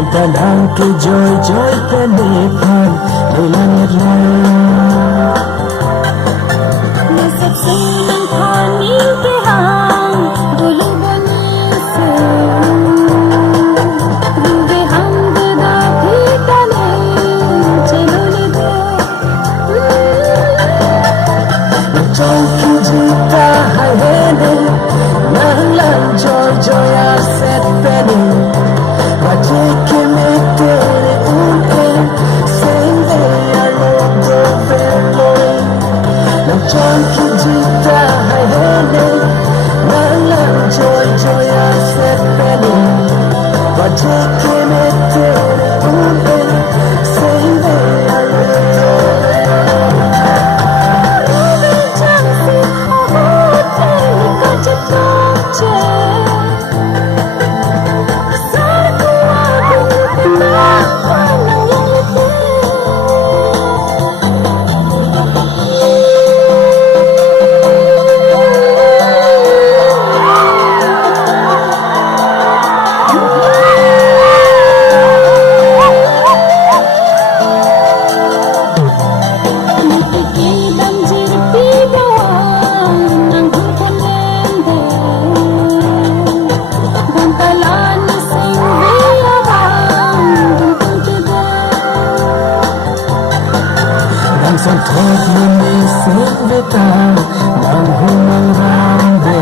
Nagtadhang joy kanipan Langit lang Nasaksing ng kaning kihang Dulong banising Rubihang dadaki kanin Chelulide Nagtong kijita hayene Nang lang joy aset peni Wajiki metere unke Sende alogo veloi Nagtong kijita hayene Nang lang joy aset peni Wajiki metere unke Sende alogo Jansi ahote Kachitoche Sa tot lumisip bita Nang humang rambe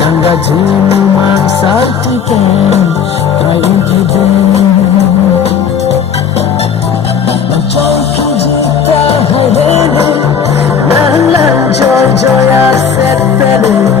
Nang gaji lumang saltiken Kain idin Nang choy kijita hayene Nang lang joy aset pede